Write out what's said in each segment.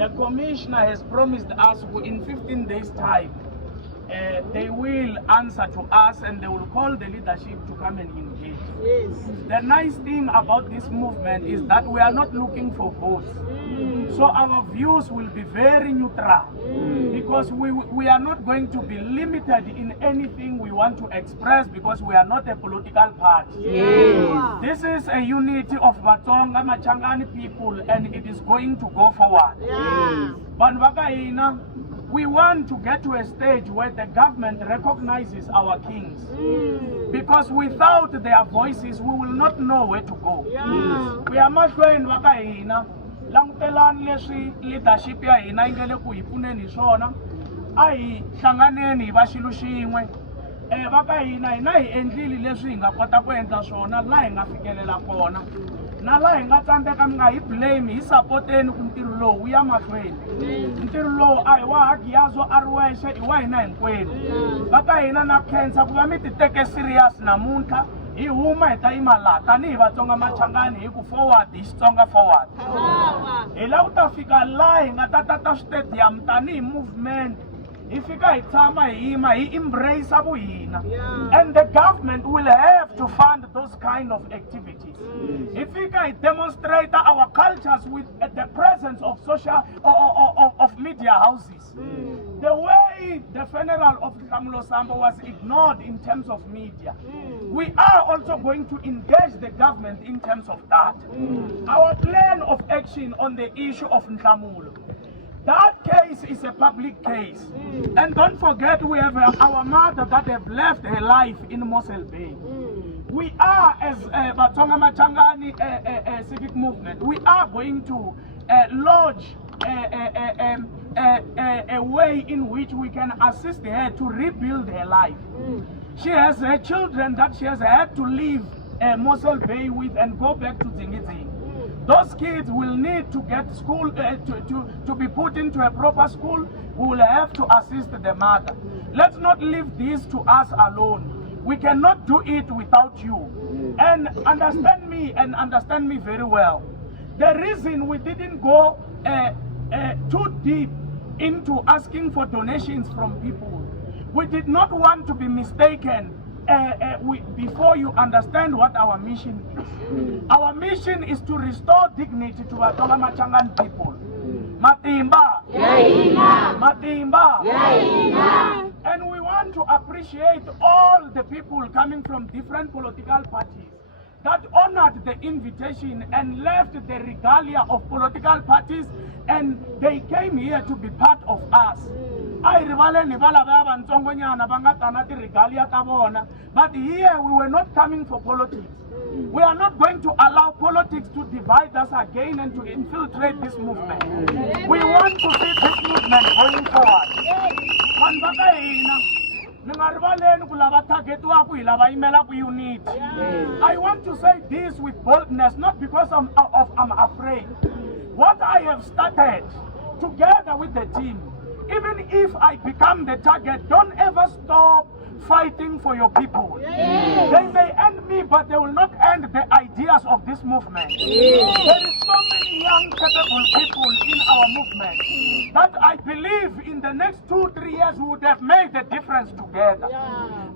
The commissioner has promised us in 15 days' time, they will answer to us and they will call the leadership to come and engage. Yes. The nice thing about this movement is that we are not looking for votes. So our views will be very neutral because we are not going to be limited in anything we want to express because we are not a political party. Yes. This is a unity of Vatsonga Machangani people and it is going to go forward. Yeah. Banvakaina, we want to get to a stage where the government recognizes our kings. Because without their voices, we will not know where to go. Yeah. We are mahlweni vakaina langutelani leswi leadership ya hina yi ngele ku hi pfuneni hi swona a hi hlanganeni hi va xilo xin'we vaka hina hi endlile leswi hi nga kota ku endla swona laha hi nga fikelela kona na laha hi nga tsandzeka mi nga hi blame hi sapoteni ku ntirho lowu wu ya mahlweni ntirho lowu a hi wa Hagiyazo a ri wexe i wa hina hinkwenu vaka hina na khensa ku va mi ti teke serious namuntlha hi huma hi ta yima laha tanihi Vatsonga Machangani hi ku forward hi Xitsonga forward hi la ku ta fika laha hi nga ta tata stadium tanihi movement hi fika hi tshama hi yima hi embrace vuhina and the government will have to fund those kind of activities. Hi fika hi demonstrate our cultures with the presence of social of media houses. The way the funeral of Nhlamulo Sambo was ignored in terms of media, we are also going to engage the government in terms of that. Our plan of action on the issue of Nhlamulo, that case is a public case. And don't forget, we have our mother that have left her life in Mossel Bay. We are, as Vatsonga Machangani civic movement, we are going to lodge a way in which we can assist her to rebuild her life. She has her children that she has had to leave Mossel Bay with and go back to Dzingidzi. Those kids will need to get school, to be put into a proper school. We will have to assist the mother. Let's not leave this to us alone. We cannot do it without you. And understand me very well. The reason we didn't go too deep into asking for donations from people, we did not want to be mistaken before you understand what our mission is. Our mission is to restore dignity to Vatsonga Machangan people. Matimba! Matimba! And we want to appreciate all the people coming from different political parties that honored the invitation and left the regalia of political parties and they came here to be part of us. But here we were not coming for politics. We are not going to allow politics to divide us again and to infiltrate this movement. We want to see this movement going forward. I want to say this with boldness, not because I'm afraid. What I have started together with the team, even if I become the target, don't ever stop fighting for your people. They may end me, but they will not end the ideas of this movement. There is so many young, capable people in our movement that I believe in the next 2-3 years we would have made the difference together.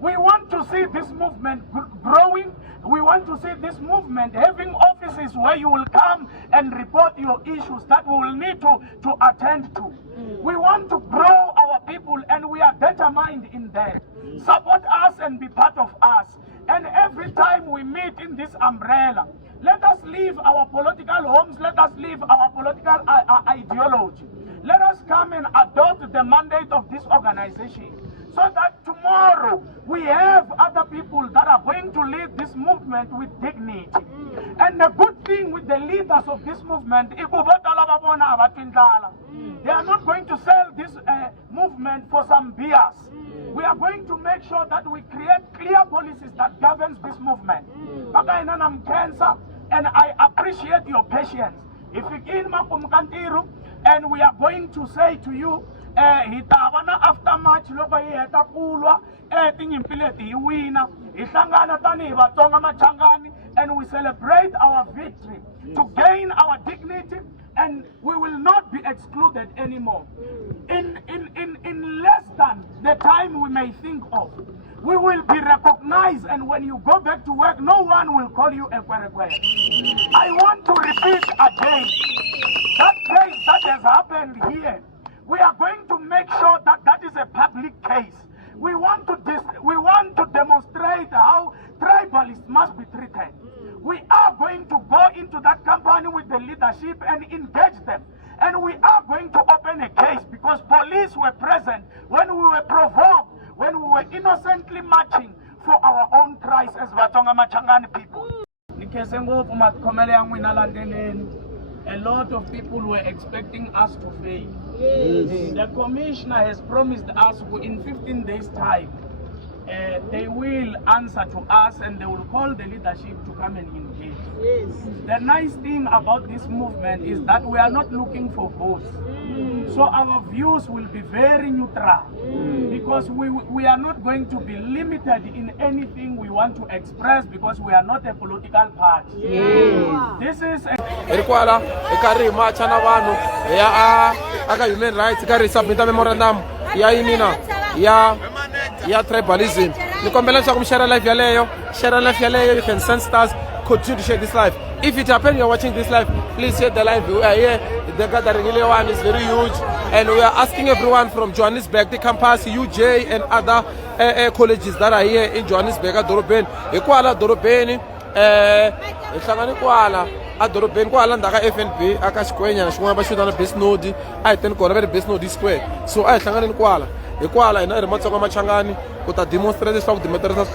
We want to see this movement growing. We want to see this movement having offices where you will come and report your issues that we will need to attend to. We want to grow our people and we are determined in that. Support us and be part of us. And every time we meet in this umbrella, let us leave our political homes, let us leave our political ideology. Let us come and adopt the mandate of this organization so that tomorrow we have other people that are going to lead this movement with dignity. And the good thing with the leaders of this movement, they are not going to sell this movement for some BS. We are going to make sure that we create clear policies that governs this movement. And I appreciate your patience. If you in and we are going to say to you, after match loko hi heta kulwa tinyimpile ti wina hi hlangana tanihi Vatsonga Machangani and we celebrate our victory to gain our dignity, and we will not be excluded anymore. In less than the time we may think of, we will be recognized, and when you go back to work, no one will call you a kwerekwe. I want to repeat again, that case that has happened here, we are going to make sure that that is a public case. We want to demonstrate how tribalists must be treated. We are going to go into that company with the leadership and engage them. And we are going to open a case because police were present when we were provoked, when we were innocently marching for our own rights as Vatonga Machangani people. A lot of people were expecting us to fail. Yes. The commissioner has promised us in 15 days' time, they will answer to us and they will call the leadership to come and engage. Yes. The nice thing about this movement is that we are not looking for votes. So our views will be very neutral because we are not going to be limited in anything we want to express because we are not a political party. Yes. This is a human rights submit memorandum ya tribalism. Nikombela cha share live yaleyo, you can send stars, continue to share this live. If it happens you're watching this live, please share the live. We are here, the gathering one is very huge, and we are asking everyone from Johannesburg, the campus, UJ and other colleges that are here in Johannesburg, Dorobeni, Ekwala Dorobeni, Ihlangani kwala adorobeni kwala ndaka FNB akashikwenyana xin'wana va xitana base node a hi teni kona va ri base node square, so a hi hlanganeni kwala hikwala hina hi ri Matsonga Machangani ku ta demonstrate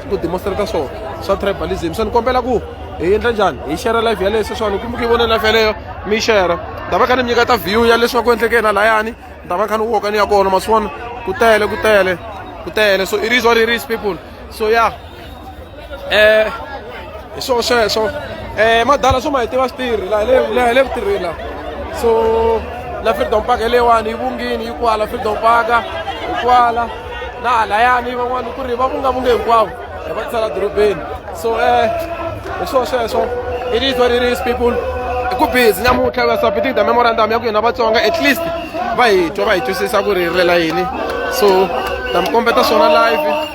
ku demonstrate swona swa tribalism. So ni kombela ku hi endla njhani, hi share live ya leswi swona kumbe ki vona live yaleyo mi share, ni ta va kha ni mi nyika ta view ya leswi ku endleke na layani, ni ta va kha ni woka ni ya kona maswona ku tele. So it is what it is people. So yeah, so madala so ma tiva stirhi la le vutirheli la, so la Freedom Park elewani ivungini yikwala Freedom Park hikwala na layani van'wana ku ri va vunge hinkwavo hi va tsala dorobeni. So so it is what it is people. Ku busy nyamutlha we are submitting the memorandum ya ku hina Vatsonga, at least va hi twisisa ku ri hi rilela yini, so ta mi kombeta swona live.